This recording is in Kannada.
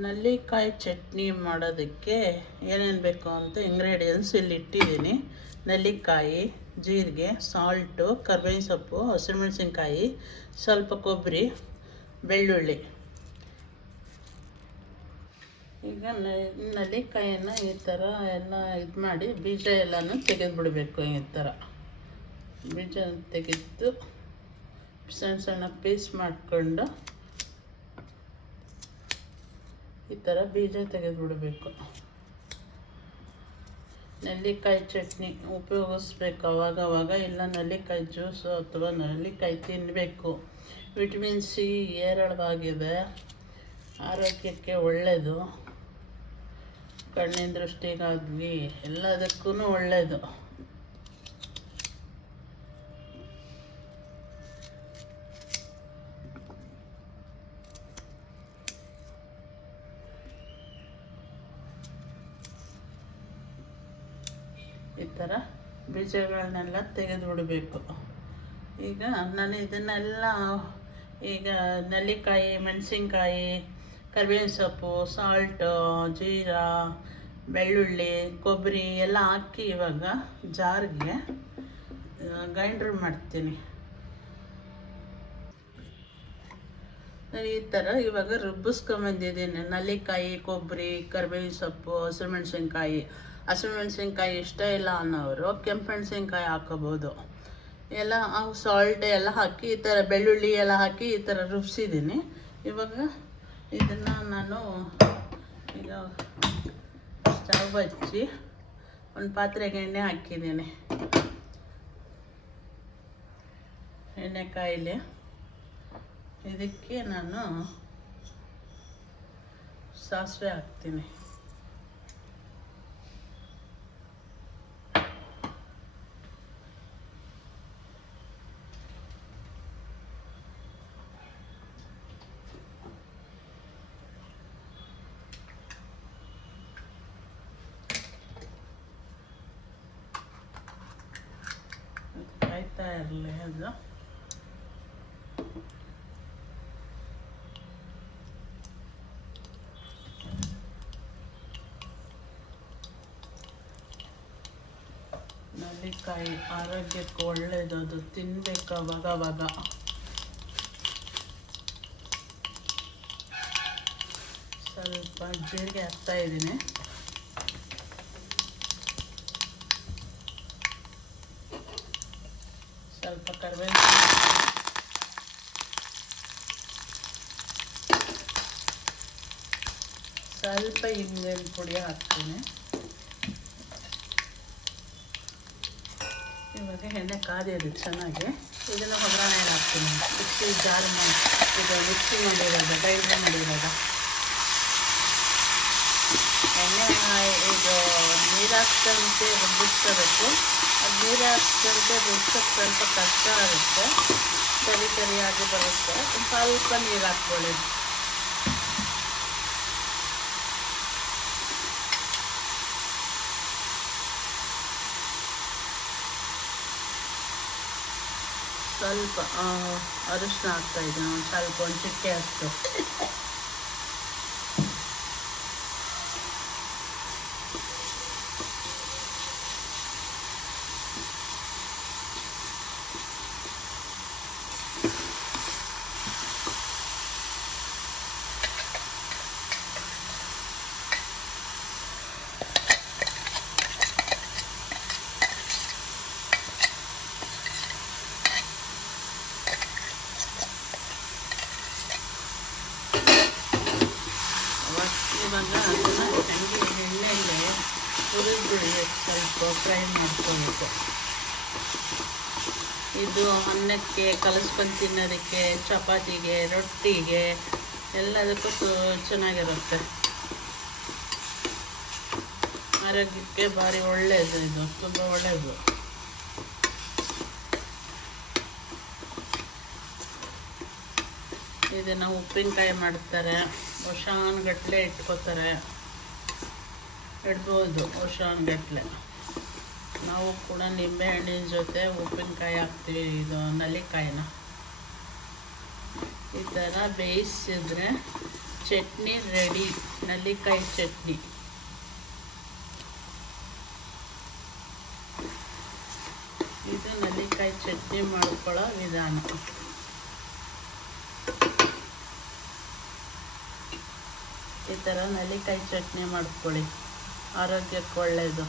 ನಲ್ಲಿಕಾಯಿ ಚಟ್ನಿ ಮಾಡೋದಕ್ಕೆ ಏನೇನು ಬೇಕು ಅಂತ ಇಂಗ್ರೀಡಿಯೆಂಟ್ಸ್ ಇಲ್ಲಿ ಇಟ್ಟಿದ್ದೀನಿ. ನಲ್ಲಿಕಾಯಿ, ಜೀರಿಗೆ, ಸಾಲ್ಟು, ಕರ್ಬೇವಿನ ಸೊಪ್ಪು, ಹಸಿಮೆಣಸಿನ್ಕಾಯಿ, ಸ್ವಲ್ಪ ಕೊಬ್ಬರಿ, ಬೆಳ್ಳುಳ್ಳಿ. ಈಗ ನಲ್ಲಿಕಾಯನ್ನು ಈ ಥರ ಎಲ್ಲ ಇದು ಮಾಡಿ ಬೀಜ ಎಲ್ಲನೂ ತೆಗೆದುಬಿಡಬೇಕು. ಈ ಥರ ಬೀಜ ತೆಗೆದು ಸಣ್ಣ ಸಣ್ಣ ಪೀಸ್ ಮಾಡಿಕೊಂಡು ಈ ಥರ ಬೀಜ ತೆಗೆದುಬಿಡಬೇಕು. ನೆಲ್ಲಿಕಾಯಿ ಚಟ್ನಿ ಉಪಯೋಗಿಸ್ಬೇಕು ಅವಾಗವಾಗ, ಇಲ್ಲ ನೆಲ್ಲಿಕಾಯಿ ಜ್ಯೂಸು ಅಥವಾ ನೆಲ್ಲಿಕಾಯಿ ತಿನ್ನಬೇಕು. ವಿಟಮಿನ್ ಸಿ ಹೇರಳವಾಗಿದೆ, ಆರೋಗ್ಯಕ್ಕೆ ಒಳ್ಳೆಯದು, ಕಣ್ಣಿನ ದೃಷ್ಟಿಗಾಗಲಿ ಎಲ್ಲದಕ್ಕೂ ಒಳ್ಳೆಯದು. ಈ ಥರ ಬೀಜಗಳನ್ನೆಲ್ಲ ತೆಗೆದುಬಿಡಬೇಕು. ಈಗ ನಾನು ಇದನ್ನೆಲ್ಲ ಈಗ ನೆಲ್ಲಿಕಾಯಿ, ಮೆಣಸಿನ್ಕಾಯಿ, ಕರಿಬೇವಿನ ಸೊಪ್ಪು, ಸಾಲ್ಟು, ಜೀರಾ, ಬೆಳ್ಳುಳ್ಳಿ, ಕೊಬ್ಬರಿ ಎಲ್ಲ ಹಾಕಿ ಇವಾಗ ಜಾರ್ಗೆ ಗ್ರೈಂಡ್ರ್ ಮಾಡ್ತೀನಿ. ಈ ಥರ ಇವಾಗ ರುಬ್ಬಿಸ್ಕೊಂಬಂದಿದ್ದೀನಿ. ನೆಲ್ಲಿಕಾಯಿ, ಕೊಬ್ಬರಿ, ಕರಿಬೇವಿನ ಸೊಪ್ಪು, ಹಸಿಮೆಣಸಿನ್ಕಾಯಿ ಇಷ್ಟ ಇಲ್ಲ ಅನ್ನೋರು ಕೆಂಪು ಮೆಣಸಿನ್ಕಾಯಿ ಹಾಕೋಬೋದು. ಎಲ್ಲ ಸಾಲ್ಟ್ ಎಲ್ಲ ಹಾಕಿ ಈ ಥರ ಬೆಳ್ಳುಳ್ಳಿ ಎಲ್ಲ ಹಾಕಿ ಈ ಥರ ರುಬ್ಬಿಸಿದ್ದೀನಿ. ಇವಾಗ ಇದನ್ನು ನಾನು ಈಗ ಸ್ಟವ್ ಹಚ್ಚಿ ಒಂದು ಪಾತ್ರೆಗೆ ಎಣ್ಣೆ ಹಾಕಿದ್ದೀನಿ. ಎಣ್ಣೆ ಕಾಯಿಲೆ ಇದಕ್ಕೆ ನಾನು ಸಾಸಿವೆ ಹಾಕ್ತೀನಿ. ಕಾಯ್ತಾ ಇರಲಿ ಅದು. ನಲ್ಲಿಕಾಯಿ ಆರೋಗ್ಯಕ್ಕೆ ಒಳ್ಳೆಯದು, ಅದು ತಿನ್ನಬೇಕು ಅವಾಗವಾಗ. ಸ್ವಲ್ಪ ಜೀರಿಗೆ ಹಾಕ್ತಾ ಇದ್ದೀನಿ. ಸ್ವಲ್ಪ ಕರಿಬೇವು, ಸ್ವಲ್ಪ ಇಂಗಿನ ಪುಡಿ ಹಾಕ್ತೀನಿ. ಇವಾಗ ಎಣ್ಣೆ ಕಾದಿದೆ ಚೆನ್ನಾಗಿ. ಇದನ್ನು ಒಗ್ಗರಣೆ ಹಾಕ್ತೀನಿ. ಮಿಕ್ಸಿ ಜಾರ್ ಇದು ಮಿಕ್ಸಿ ಮಾಡಿರೋದು, ಗ್ರೈಂಡರ್ ಮಾಡಿರೋದು. ಎಣ್ಣೆ ಇದು ನೀರು ಹಾಕ್ದಂತೆ ರುಬ್ಬಿಸ್ಕೋಬೇಕು. ಅದು ನೀರು ಹಾಕ್ದಂತೆ ರುಬ್ಸೋಕ್ಕೆ ಸ್ವಲ್ಪ ಕಷ್ಟ ಆಗುತ್ತೆ, ಸರಿಯಾಗಿ ಬರುತ್ತೆ. ಸ್ವಲ್ಪ ನೀರು ಹಾಕ್ಕೊಳ್ಳಿ. ಸ್ವಲ್ಪ ಅರಿಶಿನ ಹಾಕ್ತಾಯಿದ್ದೀನಿ, ಒಂದು ಚಿಟಿಕೆ ಅಷ್ಟು. ಇವಾಗ ಅದನ್ನು ಹಂಗೆ ಎಣ್ಣೆಯಲ್ಲೇ ಹುರಿದು ಸ್ವಲ್ಪ ಫ್ರೈ ಮಾಡ್ಕೊಬೇಕು. ಇದು ಅನ್ನಕ್ಕೆ ಕಲಿಸ್ಕೊಂಡು ತಿನ್ನೋದಕ್ಕೆ, ಚಪಾತಿಗೆ, ರೊಟ್ಟಿಗೆ ಎಲ್ಲದಕ್ಕೂ ಚೆನ್ನಾಗಿರುತ್ತೆ. ಆರೋಗ್ಯಕ್ಕೆ ಭಾರಿ ಒಳ್ಳೆಯದು, ಇದು ತುಂಬ ಒಳ್ಳೆಯದು. ಇದನ್ನು ಉಪ್ಪಿನಕಾಯಿ ಮಾಡ್ತಾರೆ, ವರ್ಷಾನುಗಟ್ಟಲೆ ಇಡ್ಬೋದು ವರ್ಷಾನುಗಟ್ಟಲೆ. ನಾವು ಕೂಡ ನಿಂಬೆ ಹಣ್ಣಿನ ಜೊತೆ ಉಪ್ಪಿನಕಾಯಿ ಹಾಕ್ತೀವಿ. ಇದು ನಲ್ಲಿಕಾಯಿನ ಈ ಥರ ಬೇಯಿಸಿದ್ರೆ ಚಟ್ನಿ ರೆಡಿ. ನೆಲ್ಲಿಕಾಯಿ ಚಟ್ನಿ. ಇದು ನೆಲ್ಲಿಕಾಯಿ ಚಟ್ನಿ ಮಾಡ್ಕೊಳ್ಳೋ ವಿಧಾನ. ಈ ಥರ ನೆಲ್ಲಿಕಾಯಿ ಚಟ್ನಿ ಮಾಡ್ಕೊಳ್ಳಿ, ಆರೋಗ್ಯಕ್ಕೆ ಒಳ್ಳೆಯದು.